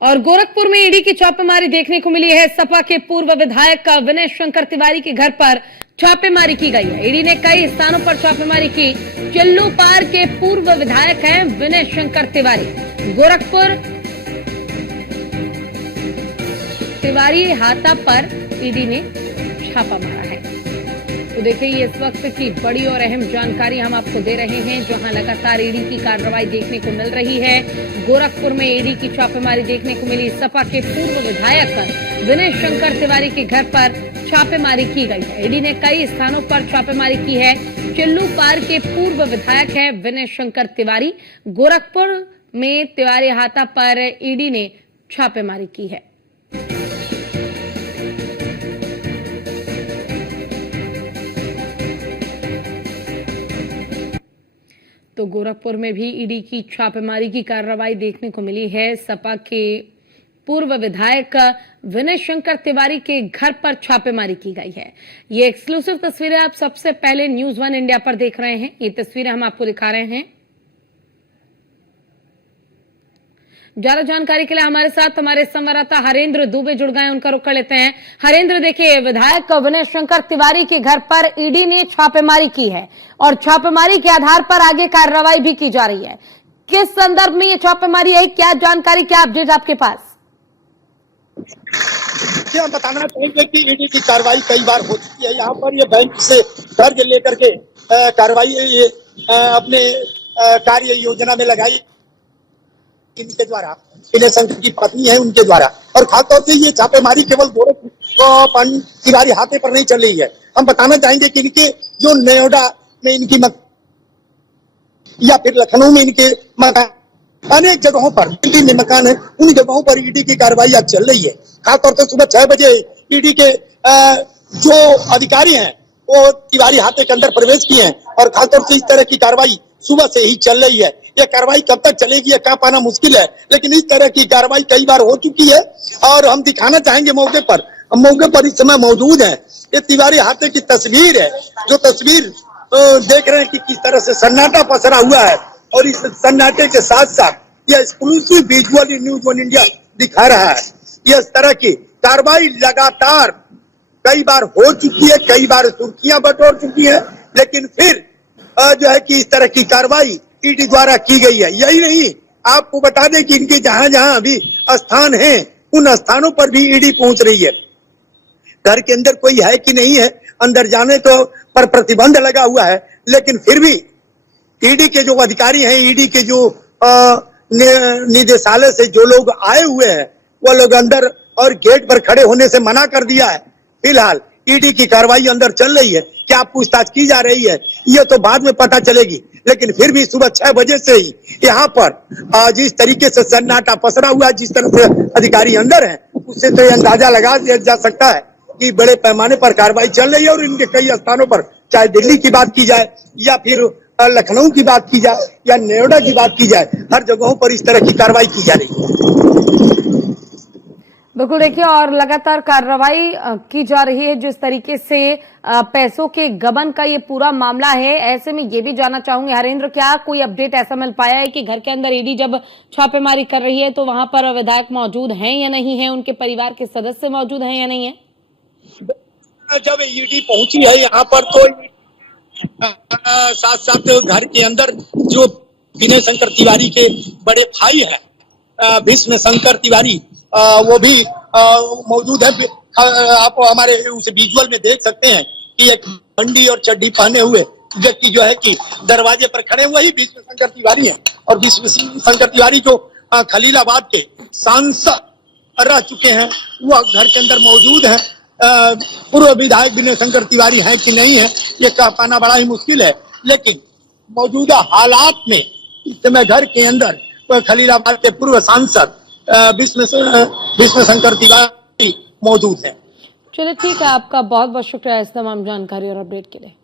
और गोरखपुर में ईडी की छापेमारी देखने को मिली है। सपा के पूर्व विधायक विनय शंकर तिवारी के घर पर छापेमारी की गई है। ईडी ने कई स्थानों पर छापेमारी की। चिल्लू पार के पूर्व विधायक हैं विनय शंकर तिवारी। गोरखपुर तिवारी हाता पर ईडी ने छापा मारा है। तो देखिए, इस वक्त की बड़ी और अहम जानकारी हम आपको दे रहे हैं, जहां लगातार ईडी की कार्रवाई देखने को मिल रही है। गोरखपुर में ईडी की छापेमारी देखने को मिली। सपा के पूर्व विधायक विनय शंकर तिवारी के घर पर छापेमारी की गई है। ईडी ने कई स्थानों पर छापेमारी की है। चिल्लू पार के पूर्व विधायक है विनय शंकर तिवारी। गोरखपुर में तिवारी हाता पर ईडी ने छापेमारी की है। तो गोरखपुर में भी ईडी की छापेमारी की कार्रवाई देखने को मिली है। सपा के पूर्व विधायक विनय शंकर तिवारी के घर पर छापेमारी की गई है। ये एक्सक्लूसिव तस्वीरें आप सबसे पहले न्यूज़ 1 इंडिया पर देख रहे हैं। ये तस्वीरें हम आपको दिखा रहे हैं। ज्यादा जानकारी के लिए हमारे साथ हमारे संवाददाता हरेंद्र दुबे जुड़ गए, उनका रुख कर लेते हैं। हरेंद्र, देखिए, विधायक विनय शंकर तिवारी के घर पर ईडी ने छापेमारी की है और छापेमारी के आधार पर आगे कार्रवाई भी की जा रही है। किस संदर्भ में ये छापेमारी है, क्या जानकारी, क्या अपडेट आपके पास? हम बताना चाहेंगे कि ईडी की कार्रवाई कई बार हो चुकी है। यहाँ पर ये बैंक से कर्ज लेकर के कार्रवाई अपने कार्य योजना में लगाई इनके द्वारा, विनय शंकर की पत्नी है उनके द्वारा। और खासतौर से ये छापेमारी केवल गोरखपुर तिवारी हाथे पर नहीं चल रही है। हम बताना चाहेंगे कि इनके जो नोएडा में इनकी या फिर लखनऊ में इनके मकान, अनेक जगहों पर दिल्ली में मकान है, उन जगहों पर ईडी की कार्रवाई आज चल रही है। खासतौर से सुबह 6 बजे ईडी के जो अधिकारी हैं वो तिवारी हाथे के अंदर प्रवेश किए हैं और खासतौर से इस तरह की कार्रवाई सुबह से ही चल रही है। यह कार्रवाई कब तक चलेगी यह कह पाना मुश्किल है, लेकिन इस तरह की कार्रवाई कई बार हो चुकी है। और हम दिखाना चाहेंगे मौके पर इस समय मौजूद है। ये तिवारी हाथे की तस्वीर है, जो तस्वीर देख रहे हैं कि किस तरह से सन्नाटा पसरा हुआ है। और इस सन्नाटे के साथ साथ यह एक्सक्लूसिव विजुअल न्यूज़ 1 इंडिया दिखा रहा है। यह तरह की कार्रवाई लगातार कई बार हो चुकी है, कई बार सुर्खियां बटोर चुकी है, लेकिन फिर जो है कि इस तरह की कार्रवाई ईडी द्वारा की गई है। यही नहीं, आपको बता दें कि इनके जहां जहां अभी स्थान हैं उन स्थानों पर भी ईडी पहुंच रही है। घर के अंदर कोई है कि नहीं है, अंदर जाने तो पर प्रतिबंध लगा हुआ है, लेकिन फिर भी ईडी के जो अधिकारी हैं, ईडी के जो निदेशालय से जो लोग आए हुए हैं वो लोग अंदर और गेट पर खड़े होने से मना कर दिया है। फिलहाल ईडी की कार्रवाई अंदर चल रही है। क्या पूछताछ की जा रही है ये तो बाद में पता चलेगी, लेकिन फिर भी सुबह 6 बजे से ही यहाँ पर जिस तरीके से सन्नाटा पसरा हुआ है, जिस तरह से अधिकारी अंदर हैं, उससे तो अंदाजा लगा दिया जा सकता है कि बड़े पैमाने पर कार्रवाई चल रही है। और इनके कई स्थानों पर, चाहे दिल्ली की बात की जाए या फिर लखनऊ की बात की जाए या नोएडा की बात की जाए, हर जगहों पर इस तरह की कार्रवाई की जा रही है। बिल्कुल, देखिए, और लगातार कार्रवाई की जा रही है। जिस तरीके से पैसों के गबन का ये पूरा मामला है, ऐसे में ये भी जानना चाहूंगी हरेंद्र, क्या कोई अपडेट ऐसा मिल पाया है कि घर के अंदर ईडी जब छापेमारी कर रही है तो वहां पर विधायक मौजूद हैं या नहीं है, उनके परिवार के सदस्य मौजूद हैं या नहीं है? जब ईडी पहुंची है यहाँ पर तो साथ साथ घर के अंदर जो विनय शंकर तिवारी के बड़े भाई हैं भीष्म शंकर तिवारी, वो भी मौजूद है। आप हमारे उस विजुअल में देख सकते हैं कि एक बंडी और चड्डी पहने हुए व्यक्ति जो है कि दरवाजे पर खड़े हुए ही भीष्म शंकर तिवारी हैं। और भीष्म शंकर तिवारी जो खलीलाबाद के सांसद रह चुके हैं, वह घर के अंदर मौजूद है। पूर्व विधायक विनय शंकर तिवारी हैं कि नहीं है ये कह पाना बड़ा ही मुश्किल है, लेकिन मौजूदा हालात में इस समय घर के अंदर खलीलाबाद के पूर्व सांसद भीष्म शंकर तिवारी मौजूद है। चलिए, ठीक है, आपका बहुत बहुत शुक्रिया इस तमाम जानकारी और अपडेट के लिए।